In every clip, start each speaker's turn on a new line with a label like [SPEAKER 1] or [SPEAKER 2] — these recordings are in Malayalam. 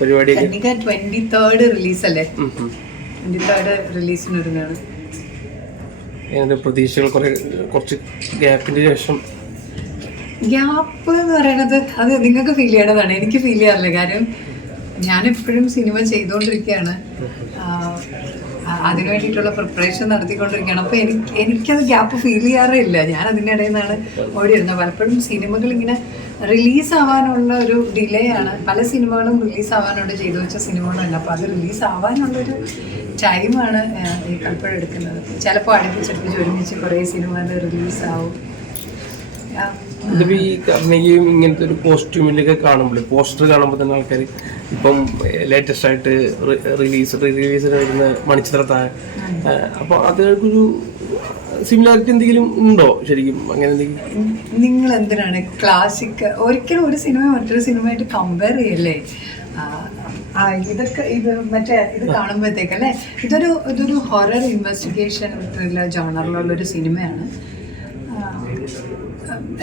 [SPEAKER 1] കന്നിക ട്വന്റി തേർഡ് റിലീസ് അല്ലേ?
[SPEAKER 2] ഉം, ഉം.
[SPEAKER 1] ട്വന്റി തേർഡ് റിലീസിന് ഒരുങ്ങാണ്
[SPEAKER 2] എങ്ങനെ പ്രതീക്ഷകൾ കുറെ കുറച്ച് ഗ്യാപ്പിന്റെ ശേഷം.
[SPEAKER 1] ഗ്യാപ്പ് എന്ന് പറയുന്നത് അത് നിങ്ങൾക്ക് ഫീൽ ചെയ്യണതാണ്. എനിക്ക് ഫീൽ ചെയ്യാറില്ല. കാര്യം ഞാൻ എപ്പോഴും സിനിമ ചെയ്തുകൊണ്ടിരിക്കുകയാണ് അതിനു വേണ്ടിയിട്ടുള്ള പ്രിപ്പറേഷൻ നടത്തിക്കൊണ്ടിരിക്കുകയാണ് അപ്പോൾ എനിക്ക് എനിക്കത് ഗ്യാപ്പ് ഫീൽ ചെയ്യാറേ ഇല്ല. ഞാൻ അതിന്റെ ഇടയിൽ നിന്നാണ് ഓടി വരുന്നത് പലപ്പോഴും സിനിമകൾ ഇങ്ങനെ റിലീസ് ആവാനുള്ള ഒരു ഡിലേ ആണ് പല സിനിമകളും റിലീസ് ആവാനുണ്ട് ചെയ്തു വെച്ച സിനിമകളല്ല. അപ്പോൾ അത് റിലീസ് ആവാനുള്ളൊരു ടൈമാണ് ഈ കൽപ്പഴ എടുക്കുന്നത് ചിലപ്പോൾ അടുപ്പിച്ചടുപ്പിച്ച് ഒരുമിച്ച് കുറേ സിനിമകൾ റിലീസ് ആവും Yeah.
[SPEAKER 2] ഇതിപ്പോ ഈ കർണയും ഇങ്ങനത്തെ ഒരു കോസ്റ്റ്യൂമിലൊക്കെ കാണുമ്പോൾ പോസ്റ്റർ കാണുമ്പോൾ തന്നെ ആൾക്കാർ ഇപ്പം ലേറ്റസ്റ്റ് ആയിട്ട് റിലീസ് റിലീസിന് വരുന്ന മണിച്ചിത്രത്തായ അപ്പൊ അതൊരു സിമിലാരിറ്റി എന്തെങ്കിലും ഉണ്ടോ ശരിക്കും? അങ്ങനെ
[SPEAKER 1] നിങ്ങൾ എന്തിനാണ് ക്ലാസിക് ഒരിക്കലും ഒരു സിനിമ മറ്റൊരു സിനിമയായിട്ട് കമ്പയർ ചെയ്യല്ലേ? ആ, ഇതൊക്കെ ഇത് മറ്റേ ഇത് കാണുമ്പോഴത്തേക്ക് അല്ലേ ഇതൊരു ഇതൊരു ഹൊറർ ഇൻവെസ്റ്റിഗേഷൻ ത്രില്ലർ ജോണറിലുള്ള ഒരു സിനിമയാണ്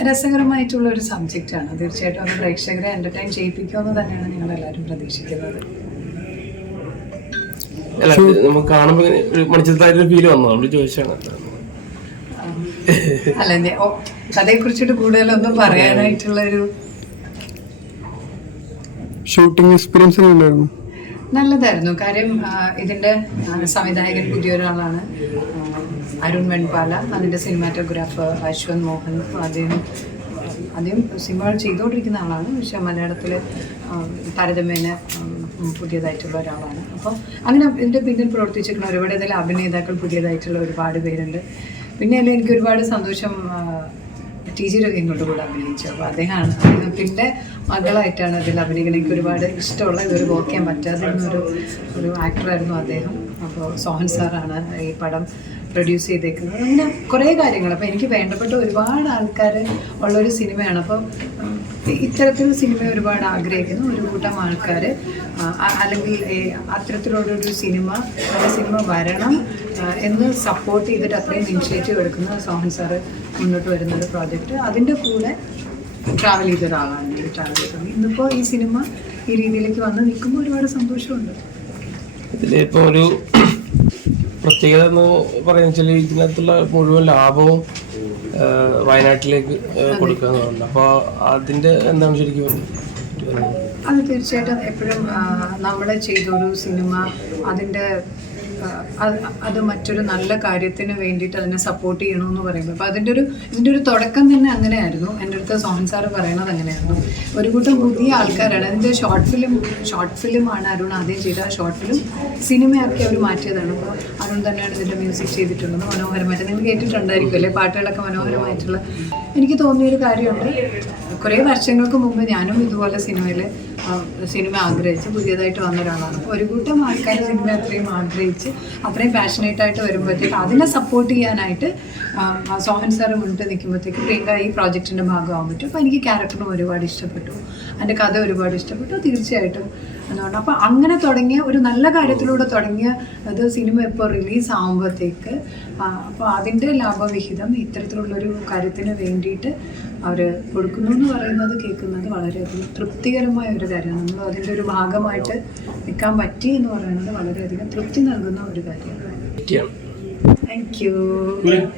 [SPEAKER 1] രസകരമായിട്ടുള്ള ഒരു സബ്ജക്റ്റാണ് തീർച്ചയായിട്ടും അത് പ്രേക്ഷകരെ എന്റർടൈൻ ചെയ്യിപ്പിക്കുമെന്ന് തന്നെയാണ് നിങ്ങളെല്ലാവരും പ്രതീക്ഷിക്കുന്നത്.
[SPEAKER 2] അല്ല നമുക്ക് ഒരു ഫീൽ വന്നു. നമ്മൾ ചോദിച്ചാണ്.
[SPEAKER 1] അല്ല കൂടുതലൊന്നും പറയാനായിട്ടുള്ള ഒരു
[SPEAKER 3] ഷൂട്ടിംഗ് എക്സ്പീരിയൻസ് ഉണ്ടായിരുന്നു
[SPEAKER 1] നല്ലതായിരുന്നു. കാര്യം ഇതിന്റെ സംവിധായകൻ പുതിയൊരാളാണ്. അരുൺ വെൺപാല അതിന്റെ സിനിമാറ്റോഗ്രാഫർ അശ്വന്ത് മോഹൻ. അദ്ദേഹം അദ്ദേഹം സിനിമകൾ ചെയ്തുകൊണ്ടിരിക്കുന്ന ആളാണ്. പക്ഷെ മലയാളത്തിൽ താരതമ്യേന പുതിയതായിട്ടുള്ള ഒരാളാണ്. അപ്പോൾ അങ്ങനെ ഇതിന്റെ പിന്നിൽ പ്രവർത്തിച്ചിരിക്കുന്ന ഒരുപാട് ഇതിൽ അഭിനേതാക്കൾ പുതിയതായിട്ടുള്ള ഒരുപാട് പേരുണ്ട്. പിന്നെ അതിൽ എനിക്ക് ഒരുപാട് സന്തോഷം ടി ജി രവി എന്നോട് കൂടെ അഭിനയിച്ചു. അപ്പോൾ അദ്ദേഹമാണ് പിന്നെ മകളായിട്ടാണ് അതിൽ അഭിനയിക്കുന്നത്. എനിക്ക് ഒരുപാട് ഇഷ്ടമുള്ള ഇതൊരു ചെയ്യാൻ പറ്റാതിരുന്നൊരു ഒരു ആക്ടറായിരുന്നു അദ്ദേഹം. അപ്പോൾ സോഹൻ സാറാണ് ഈ പടം പ്രൊഡ്യൂസ് ചെയ്തേക്കുന്നത്. അങ്ങനെ കുറേ കാര്യങ്ങൾ. അപ്പോൾ എനിക്ക് വേണ്ടപ്പെട്ട ഒരുപാട് ആൾക്കാർ ഉള്ളൊരു സിനിമയാണ്. അപ്പോൾ ഉം, ഇത്തരത്തിലുള്ള സിനിമ ഒരുപാട് ആഗ്രഹിക്കുന്ന. ഒരു കൂട്ടം ആൾക്കാർ അല്ലെങ്കിൽ അത്തരത്തിലുള്ളൊരു സിനിമ നല്ല സിനിമ വരണം എന്ന് സപ്പോർട്ട് ചെയ്തിട്ട് അത്രയും ഇനിഷ്യേറ്റീവ് എടുക്കുന്ന സോഹൻ സാറ് മുന്നോട്ട് വരുന്ന ഒരു പ്രോജക്റ്റ് അതിന്റെ കൂടെ ട്രാവൽ ചെയ്ത ഒരാളാണ് ഈ ട്രാവൽ ചെയ്തത് ഇന്നിപ്പോൾ ഈ സിനിമ ഈ രീതിയിലേക്ക് വന്ന് നിൽക്കുമ്പോൾ ഒരുപാട് സന്തോഷമുണ്ട്.
[SPEAKER 2] ഇതിലിപ്പോൾ ഒരു പ്രത്യേകത എന്ന് പറയുക ഇതിനകത്തുള്ള മുഴുവൻ ലാഭവും വയനാട്ടിലേക്ക് കൊടുക്കുക എന്നുള്ളത് അപ്പോൾ അതിന്റെ എന്താണ് ശരിക്കും?
[SPEAKER 1] അത് തീർച്ചയായിട്ടും എപ്പോഴും നമ്മൾ ചെയ്തൊരു സിനിമ അതിന്റെ അത് മറ്റൊരു നല്ല കാര്യത്തിന് വേണ്ടിയിട്ട് അതിനെ സപ്പോർട്ട് ചെയ്യണമെന്ന് പറയുമ്പോൾ അപ്പോൾ അതിന്റെ ഒരു ഇതിന്റെ ഒരു തുടക്കം തന്നെ അങ്ങനെയായിരുന്നു. എന്റെ അടുത്ത് സോഹൻ സാറ് പറയണത് അങ്ങനെയായിരുന്നു. ഒരു കൂട്ടം പുതിയ ആൾക്കാരാണ്. അതിന്റെ ഷോർട്ട് ഫിലിം ഷോർട്ട് ഫിലിമാണ് അരുൺ ആദ്യം ചെയ്ത. ഷോർട്ട് ഫിലിം സിനിമയാക്കി അവർ മാറ്റിയതാണ്. അപ്പോൾ അരുൺ തന്നെയാണ് ഇതിന്റെ മ്യൂസിക് ചെയ്തിട്ടുള്ളത്. മനോഹരമായിട്ട്. നിങ്ങൾ കേട്ടിട്ടുണ്ടായിരിക്കും അല്ലേ? പാട്ടുകളൊക്കെ മനോഹരമായിട്ടുള്ള. എനിക്ക് തോന്നിയൊരു കാര്യമുണ്ട്. കുറേ വർഷങ്ങൾക്ക് മുമ്പ് ഞാനും ഇതുപോലെ സിനിമയിൽ സിനിമ ആഗ്രഹിച്ച് പുതിയതായിട്ട് വന്ന ഒരാളാണ് ഒരു കൂട്ടം ആൾക്കാർ സിനിമ അത്രയും ആഗ്രഹിച്ച് അത്രയും പാഷനേറ്റ് ആയിട്ട് വരുമ്പോഴത്തേക്ക് അതിനെ സപ്പോർട്ട് ചെയ്യാനായിട്ട് സോഹൻ സാറ് മുന്നിട്ട് നിൽക്കുമ്പോഴത്തേക്ക് പ്രിയങ്ക ഈ പ്രോജക്റ്റിന്റെ ഭാഗമാകാൻ പറ്റും. അപ്പോൾ എനിക്ക് ക്യാരക്ടറും ഒരുപാട് ഇഷ്ടപ്പെട്ടു. അതിന്റെ കഥ ഒരുപാട് ഇഷ്ടപ്പെട്ടു. തീർച്ചയായിട്ടും എന്നുകൊണ്ട് അപ്പോൾ അങ്ങനെ തുടങ്ങിയ ഒരു നല്ല കാര്യത്തിലൂടെ തുടങ്ങിയ അത് സിനിമ ഇപ്പോൾ റിലീസ് ആകുമ്പോഴത്തേക്ക് അപ്പോൾ അതിന്റെ ലാഭവിഹിതം ഇത്തരത്തിലുള്ളൊരു കാര്യത്തിന് വേണ്ടിയിട്ട് അവർ കൊടുക്കുന്നു എന്ന് പറയുന്നത് കേൾക്കുന്നത് വളരെയധികം തൃപ്തികരമായ ഒരു കാര്യമാണ്. നമ്മൾ അതിന്റെ ഒരു ഭാഗമായിട്ട് നിൽക്കാൻ പറ്റി എന്ന് പറയുന്നത് വളരെയധികം തൃപ്തി നൽകുന്ന ഒരു കാര്യമാണ്. Thank you